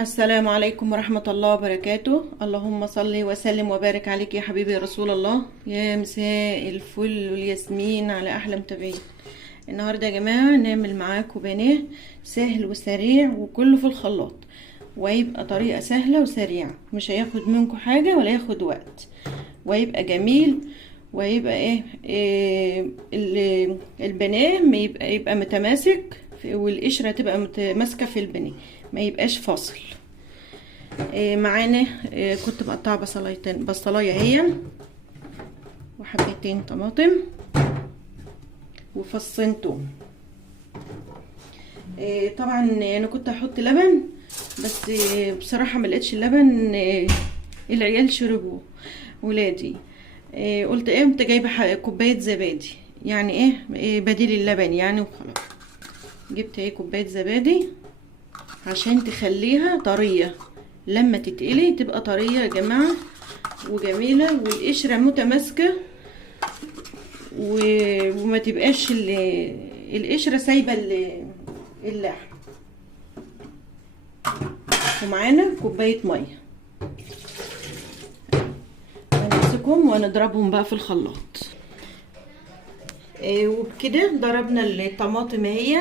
السلام عليكم ورحمة الله وبركاته. اللهم صل وسلم وبارك عليك يا حبيبي يا رسول الله. يا مساء الفل والياسمين على أحلى متابعين. النهاردة يا جماعة نعمل معاكم بانيه سهل وسريع وكله في الخلاط، ويبقى طريقة سهلة وسريعة، مش هياخد منكم حاجة ولا ياخد وقت، ويبقى جميل، ويبقى البانيه ما يبقى متماسك والقشرة تبقى متماسكة في البانيه، ما يبقاش فاصل. معانا كنت مقطعه بصلايه هي، وحبتين طماطم، وفصين توم. طبعا انا كنت هحط لبن، بس بصراحه ما لقيتش اللبن. العيال شربوه ولادي. قلت قمت جايبه كوبايه زبادي، يعني بديل اللبن يعني، وخلاص. جبت كوبايه زبادي عشان تخليها طريه، لما تتقلي تبقى طريه يا جماعه وجميله، والقشره متماسكه، وما تبقاش القشره سايبه اللحم. ومعانا كوبايه ميه. هنمسكهم ونضربهم بقى في الخلاط. وبكده ضربنا الطماطم اهي.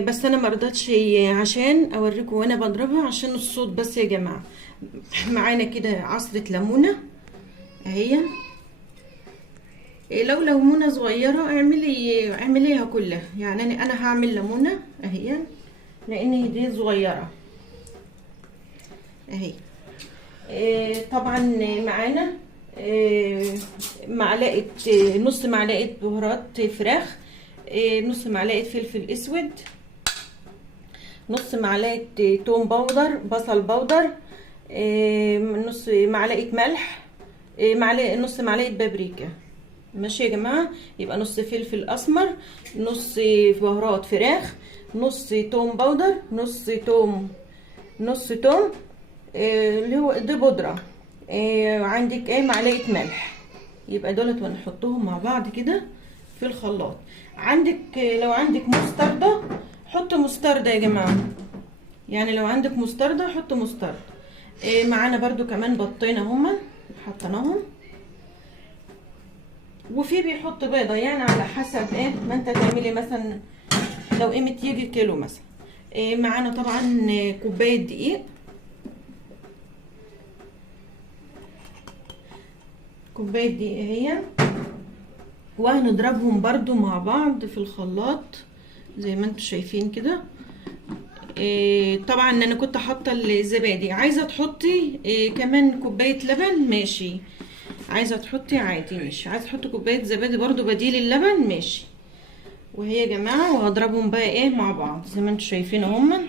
بس انا مرضتش عشان اوريكم وانا بضربها عشان الصوت بس يا جماعه. معانا كده عصره ليمونه اهي. لو ليمونه صغيره اعمليها كلها، يعني انا هعمل ليمونه اهي لان دي صغيره اهي. طبعا معانا معلقه، نص معلقه بهارات فراخ، نص معلقه فلفل اسود، نص معلقه توم باودر، بصل باودر، نص معلقه ملح، نص معلقه بابريكا. ماشي يا جماعه، يبقى نص فلفل اسمر، نص بهارات فراخ، نص توم باودر، نص توم اللي هو دي بودره. عندك معلقه ملح. يبقى دولت ونحطهم مع بعض كده في الخلاط. عندك لو عندك مستردة حط مستردة يا جماعه، يعني لو عندك مستردة حط مستردة. معانا برضو كمان بطين هما حطيناهم، وفي بيحط بيضه، يعني على حسب ما انت تعملي. مثلا لو قيمه يجي كيلو مثلا. معانا طبعا كوبايه دقيق، هي، وهنضربهم برضو مع بعض في الخلاط زي ما انتم شايفين كده. طبعا انا كنت حاطه الزبادي، عايزه تحطي كمان كوبايه لبن ماشي، عايزه تحطي عادي ماشي، عايزه تحطي كوبايه زبادي برضو بديل اللبن ماشي. وهي يا جماعه وهضربهم بقى مع بعض زي ما انتم شايفين اهما.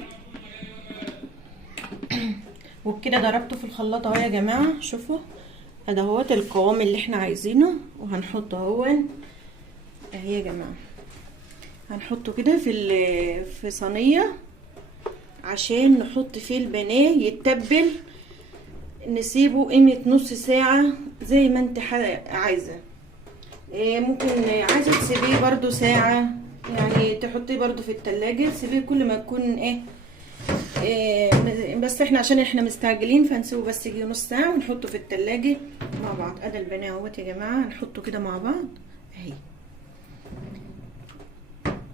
وبكده ضربته في الخلاط اهو يا جماعه. شوفوا ادي اهوت القوام اللي احنا عايزينه، وهنحطه اهو اهي يا جماعه. هنحطه كده في صينيه عشان نحط فيه البانيه يتبل. نسيبه قيمه نص ساعه زي ما انت عايزه. ممكن عايزه تسيبيه برضو ساعه، يعني تحطيه برضو في التلاجة. سيبيه كل ما يكون بس احنا عشان احنا مستعجلين فنسيبه بس يجي نص ساعه ونحطه في التلاجة مع بعض. ادي البانيه اهوت يا جماعه، هنحطه كده مع بعض اهي.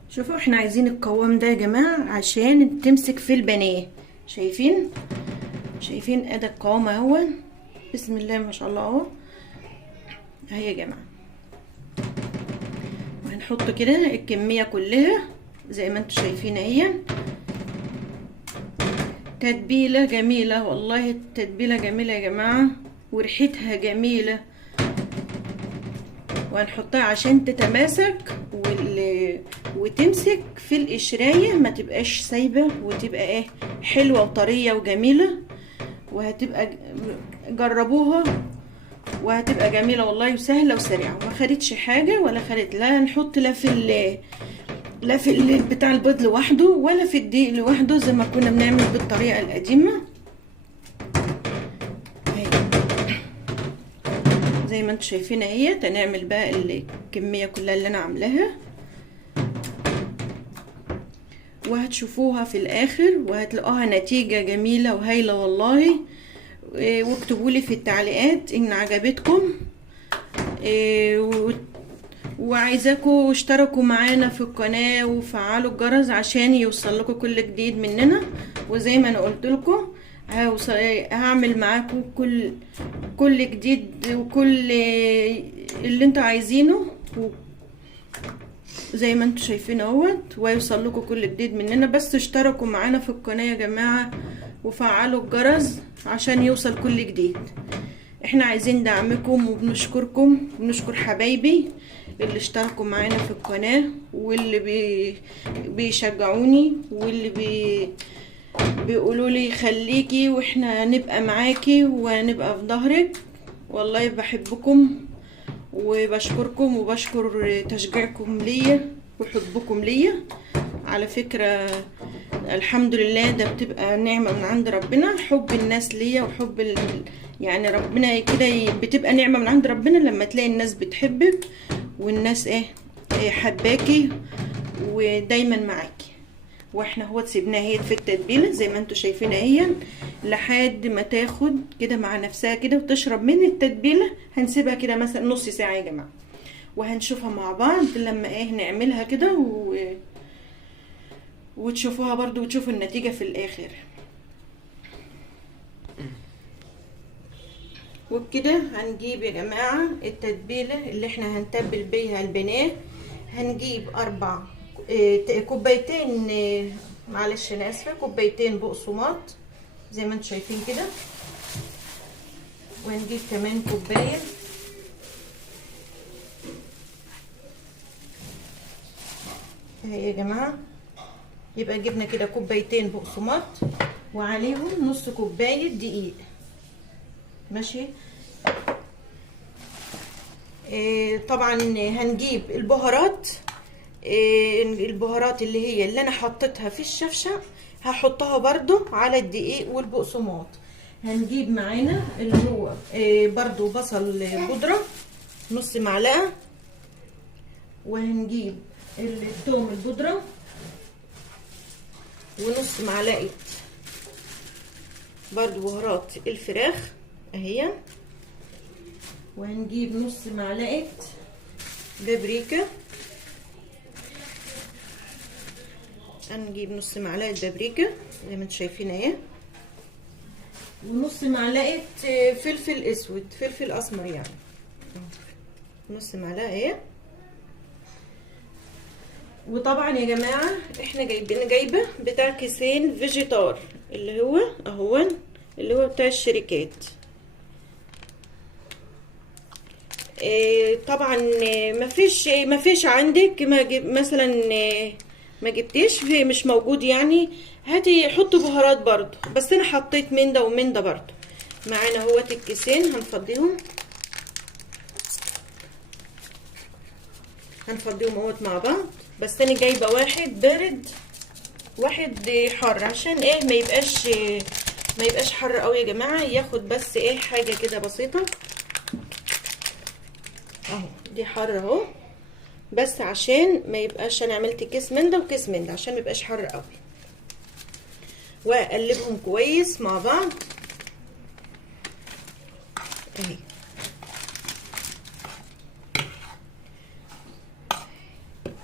شوفوا احنا عايزين القوام ده يا جماعه عشان تمسك في البانيه. شايفين ادي القوام اهو، بسم الله ما شاء الله اهو اهي يا جماعه. وهنحط كده الكميه كلها زي ما انتم شايفين اهي. تتبيله جميله والله، التتبيله جميله يا جماعه وريحتها جميله. وهنحطها عشان تتماسك وتمسك في القشرايه، ما تبقاش سايبه، وتبقى حلوه وطريه وجميله. وهتبقى جربوها وهتبقى جميله والله، وسهله وسريعه، وما خدتش حاجه ولا خدت، لا نحط لا في بتاع البيض لوحده ولا في الدقيق لوحده زي ما كنا بنعمل بالطريقه القديمه. زي ما انتم شايفين اهي. هنعمل بقى الكميه كلها اللي انا عاملاها، وهتشوفوها في الاخر وهتلاقوها نتيجة جميلة وهايلة والله. واكتبوا لي في التعليقات ان عجبتكم. وعايزاكم اشتركوا معانا في القناة وفعلوا الجرس عشان يوصل لكم كل جديد مننا. وزي ما انا قلت لكم هعمل معاكم كل جديد وكل اللي انتوا عايزينه زي ما انتوا شايفين اهوت، ويوصل لكم كل جديد مننا. بس اشتركوا معانا في القناة يا جماعة وفعلوا الجرس عشان يوصل كل جديد. احنا عايزين دعمكم وبنشكركم وبنشكر حبايبي اللي اشتركوا معانا في القناة واللي بيشجعوني واللي بيقولوا لي خليكي واحنا نبقى معاكي ونبقى في ظهرك. والله بحبكم وبشكركم وبشكر تشجيعكم ليا وحبكم ليا. على فكرة الحمد لله ده بتبقى نعمة من عند ربنا، حب الناس ليا وحب يعني ربنا كده بتبقى نعمة من عند ربنا لما تلاقي الناس بتحبك والناس حباكي ودايما معاكي. واحنا هو سيبناها هي في التتبيله زي ما انتوا شايفين اهي لحد ما تاخد كده مع نفسها كده وتشرب من التتبيله. هنسيبها كده مثلا نص ساعه يا جماعه وهنشوفها مع بعض لما نعملها كده وتشوفوها برضو وتشوفوا النتيجه في الاخر. وبكده هنجيب يا جماعه التتبيله اللي احنا هنتبل بيها البانيه. هنجيب 4 كوبايتين، معلش انا اسفه، كوبايتين بقسماط زي ما انتم شايفين كده. وهنجيب كمان كوبايه اهي يا جماعه. يبقى جبنا كده كوبايتين بقسماط وعليهم نص كوبايه دقيق ماشي. طبعا هنجيب البهارات اللي هي اللي انا حطيتها في الشفشة هحطها برضو على الدقيق والبقسماط. هنجيب معانا اللي هو برضو بصل بودرة نص معلقة، وهنجيب الثوم البودرة ونص معلقة برضو بهارات الفراخ اهي، وهنجيب نص معلقة بابريكا. هنجيب نص معلقة بابريكا زي ما انتم شايفين اهي، ونص معلقة فلفل اسود، فلفل اسمر يعني نص معلقة اهي. وطبعا يا جماعة احنا جايبة بتاع كيسين فيجيتار اللي هو اهو اللي هو بتاع الشركات. طبعا مفيش عندك مثلا ما جبتيش مش موجود يعني هاتي حطوا بهارات برضو، بس انا حطيت من ده ومن ده برضو. معانا اهوت الكيسين هنفضيهم اهوت مع بعض. بس انا جايبه واحد بارد واحد حار عشان ما يبقاش حر قوي يا جماعه، ياخد بس حاجه كده بسيطه اهو. دي حر اهو بس عشان ما يبقاش انا عملت كيس من ده وكيس من ده عشان ما يبقاش حر قوي. واقلبهم كويس مع بعض اهي.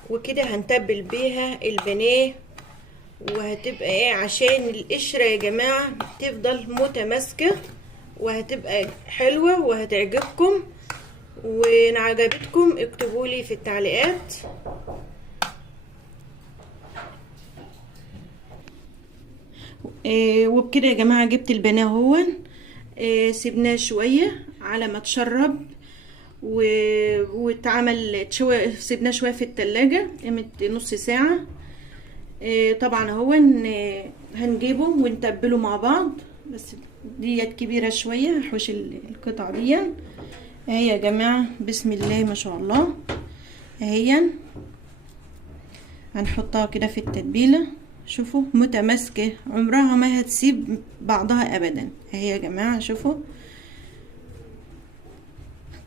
وكده هنتبل بيها البانيه وهتبقى عشان القشره يا جماعه تفضل متماسكه وهتبقى حلوه وهتعجبكم. وان عجبتكم اكتبوا لي في التعليقات. وبكده يا جماعه جبت البانيه اهو. سيبناه شويه على ما تشرب واتعمل سيبناه شويه في التلاجة قيمه نص ساعه. طبعا اهو هنجيبه ونتبله مع بعض. بس ديت كبيره شويه هحوش القطعه دي اهي يا جماعه. بسم الله ما شاء الله اهي. هنحطها كده في التتبيله شوفوا متماسكه عمرها ما هتسيب بعضها ابدا اهي يا جماعه. شوفوا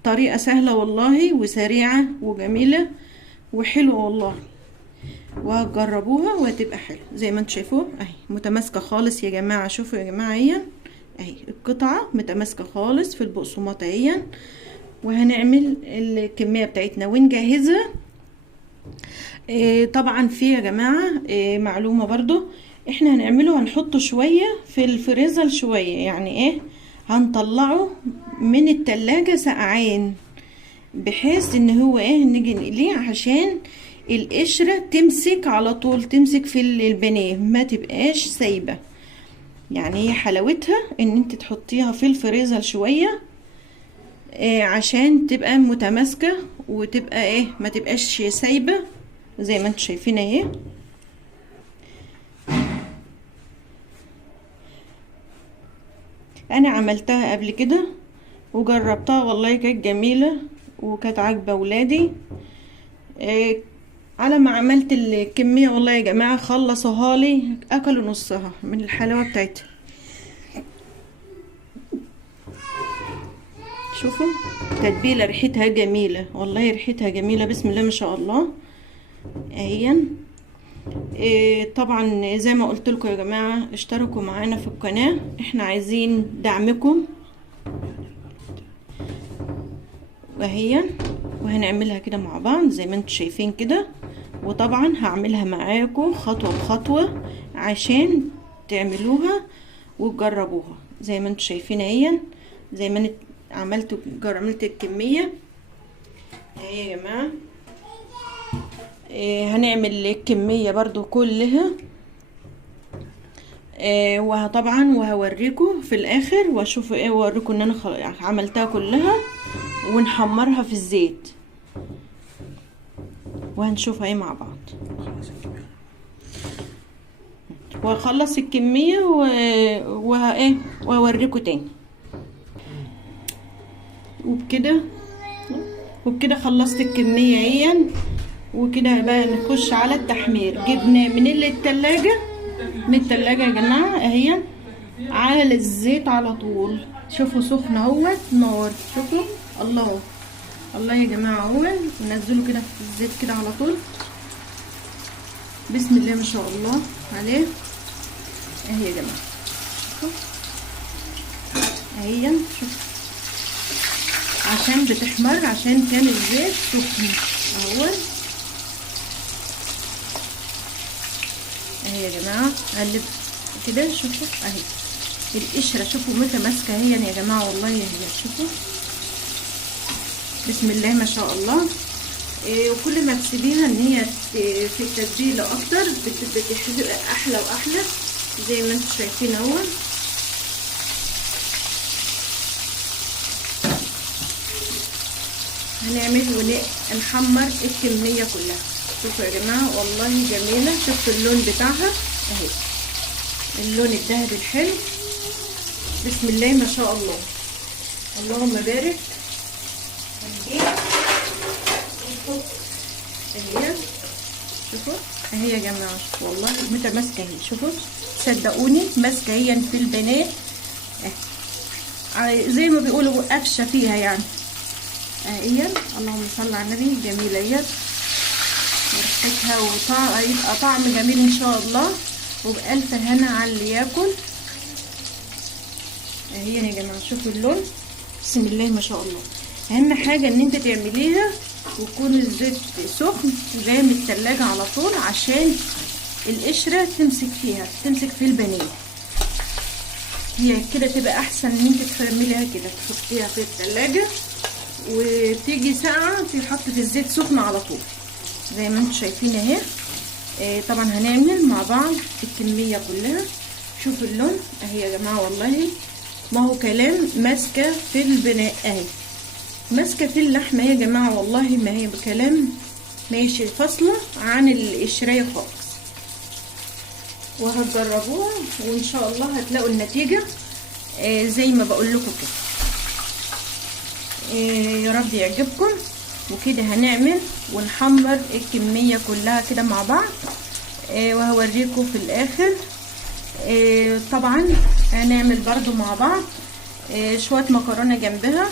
طريقه سهله والله وسريعه وجميله وحلوه والله. وهتجربوها وهتبقى حلو زي ما انتوا شايفوه اهي متماسكه خالص يا جماعه. شوفوا يا جماعه اهي القطعه متماسكه خالص في البقسماط اهي. وهنعمل الكميه بتاعتنا ونجهزها. طبعا في يا جماعه معلومه برضو احنا هنعمله، هنحطه شويه في الفريزر شويه، يعني ايه هنطلعه من التلاجة ساقعين بحيث ان هو ايه نيجي نقليه عشان القشرة تمسك على طول، تمسك في البانيه ما تبقاش سايبة. يعني هي حلاوتها ان انت تحطيها في الفريزر شوية عشان تبقى متماسكة وتبقى ايه ما تبقاش سايبة زي ما انتوا شايفين اهي. انا عملتها قبل كده وجربتها والله كانت جميلة وكانت عاجبة ولادي. على ما عملت الكمية والله يا جماعة خلصوها لي اكلوا نصها من الحلاوة بتاعتها. شوفوا تتبيلة ريحتها جميلة والله، ريحتها جميلة بسم الله ما شاء الله اهي. طبعا زي ما قلت لكم يا جماعة اشتركوا معانا في القناة، احنا عايزين دعمكم وهي. وهنعملها كده مع بعض زي ما انتم شايفين كده، وطبعا هعملها معاكم خطوة بخطوة عشان تعملوها وتجربوها زي ما انتم شايفين اهي. زي ما انا عملت الكمية اهي يا جماعة. هنعمل الكمية برضو كلها وطبعا وهوريكم في الاخر واشوف ايه واوريكم ان انا عملتها كلها ونحمرها في الزيت وهنشوفها ايه مع بعض. وهخلص الكمية وهوريكم تاني. وبكده خلصت الكمية اهي. وكده بقى نخش على التحمير. جبنا من التلاجة يا جماعة اهي على الزيت على طول. شوفوا سخن اهوت نار، شوفوا الله الله يا جماعة اهو ننزله كده في الزيت كده على طول بسم الله ما شاء الله عليه اهي يا جماعة. شوفوا اهي شوفوا عشان بتحمر عشان كان الزيت سخن اهو اهي يا جماعه. قلب كده شوفوا اهي القشره شوفوا متماسكه اهي يا جماعه والله اهي. شوفوا بسم الله ما شاء الله. وكل ما تسيبيها ان هي في التتبيله اكتر بتبقى احلى واحلى زي ما انتم شايفين اهو. هنعمل ونحمر الكميه كلها. شوفوا يا جماعه والله جميله. شوفوا اللون بتاعها اهي اللون الذهبي الحلو بسم الله ما شاء الله اللهم بارك. اهي شوفوا اهي يا جماعه والله متماسكه اهي. شوفوا صدقوني ماسكه هي في البانيه اهي زي ما بيقولوا قفشه فيها يعني اهي. اللهم صل على النبي. جميله اهي ريحتها يبقى طعم جميل ان شاء الله وبألف هنا على اللي ياكل اهي يا جماعه. شوفوا اللون بسم الله ما شاء الله. اهم حاجه ان انت تعمليها ويكون الزيت سخن جاي من التلاجة على طول عشان القشره تمسك فيها تمسك في البانيه. هي كده تبقى احسن ان انت تعمليها كده تحطيها في التلاجة وتيجي ساعه تحط في الزيت سخن على طول زي ما انتم شايفين اهي. طبعا هنعمل مع بعض الكميه كلها. شوفوا اللون اهي يا جماعه والله ما هو كلام ماسكه في البناء اهي ماسكه في اللحمه يا جماعه والله ما هي بكلام ماشي فاصله عن القشريه خالص. وهتجربوها وان شاء الله هتلاقوا النتيجه زي ما بقول لكم كده. يا رب يعجبكم. وكده هنعمل ونحمر الكميه كلها كده مع بعض وهوريكم في الاخر. طبعا هنعمل برضو مع بعض شويه مكرونه جنبها.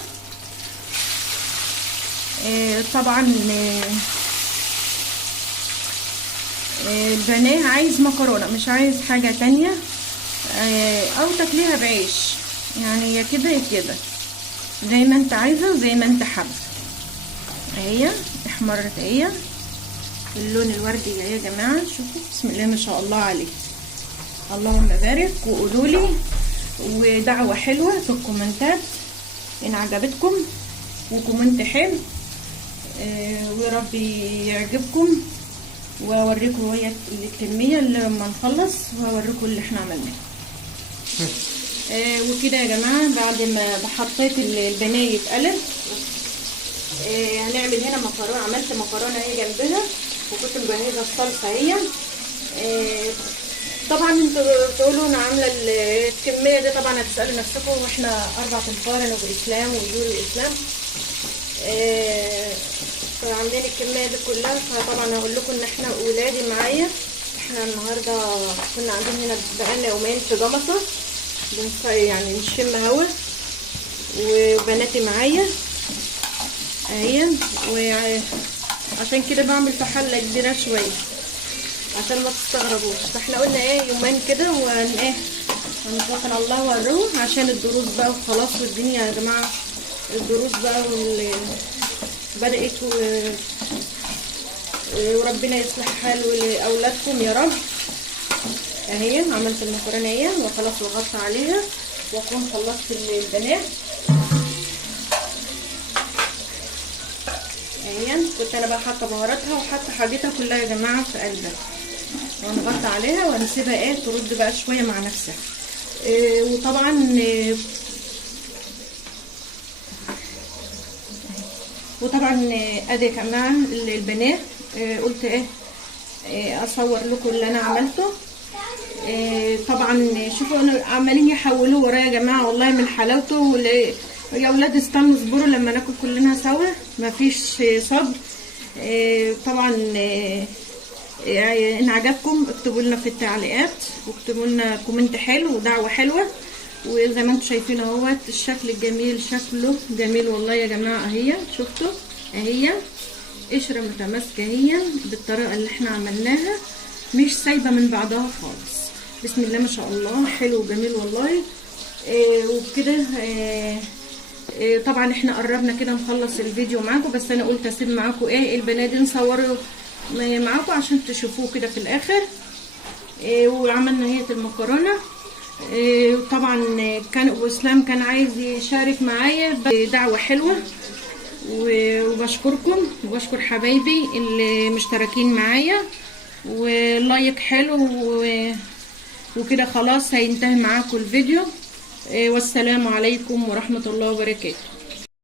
طبعا البانيه عايز مكرونه، مش عايز حاجه تانية، او تاكليها بعيش، يعني يا كده يا كده زي ما انت عايزه وزي ما انت حابه. اهي احمرت اهي اللون الوردي يا جماعه، شوفوا بسم الله ما شاء الله عليه، اللهم بارك. وقولوا لي ودعوه حلوه في الكومنتات ان عجبتكم، وكومنت حلو، ويا رب يعجبكم، واوريكم هي الكميه اللي لما نخلص وهوريكم اللي احنا عملناه. وكده يا جماعه بعد ما حطيت البانيه يتقلب، هنعمل هنا مكرونه. عملت مكرونه اهي جنبها، وكنت مجهزه الصلصه اهي. طبعا انتوا تقولوا انا عامله الكميه دي، طبعا هتسالوا نفسكم، واحنا 4 تنفار وبالاسلام ويقولوا الاسلام، فعاملين الكميه دي كلها. فطبعا هقول لكم ان احنا ولادي معايا، احنا النهارده كنا عندنا هنا بقالنا يومين في جمصه يعني نشم هوا، وبناتي معايا اهي، وعشان كده بعمل في حله كبيره شويه عشان ما تستغربوش. فاحنا قلنا ايه يومين كده هنتوكل على الله ونروح عشان الدروس بقى وخلاص، والدنيا يا جماعه الدروس بقى بدأت وربنا يصلح حال اولادكم يا رب. اهي عملت المكرونه اهي وخلاص وغطى عليها، واكون خلصت البانيه اهي. كنت انا بقى حاطه بهاراتها وحاطه حاجتها كلها يا جماعه في قلبها، وهنغطي عليها وهنسيبها ايه ترد بقى شويه مع نفسها. وطبعا ادي يا جماعه البانيه، قلت ايه اصور لكم اللي انا عملته. طبعا شوفوا انا عمالين يحولوه ورايا يا جماعه، والله من حلاوته. يا اولاد استنوا اصبروا لما ناكل كلنا سوا، مفيش صبر. طبعا ان عجبكم اكتبوا لنا في التعليقات، واكتبوا لنا كومنت حلو ودعوه حلوه. وزي ما انتم شايفين اهوت الشكل الجميل، شكله جميل والله يا جماعه. اهي شفتوا اهي قشره متماسكه اهي بالطريقه اللي احنا عملناها، مش سايبه من بعضها خالص. بسم الله ما شاء الله، حلو وجميل والله. وبكده طبعا احنا قربنا كده نخلص الفيديو معاكم، بس انا قلت اسيب معاكم البنات نصوره معاكم عشان تشوفوه كده في الاخر. وعملنا هي المكرونه. طبعا كان ابو اسلام كان عايز يشارك معايا دعوه حلوه، وبشكركم وبشكر حبايبي اللي مشتركين معايا، ولايك حلو. وكده خلاص هينتهي معاكم الفيديو. والسلام عليكم ورحمه الله وبركاته.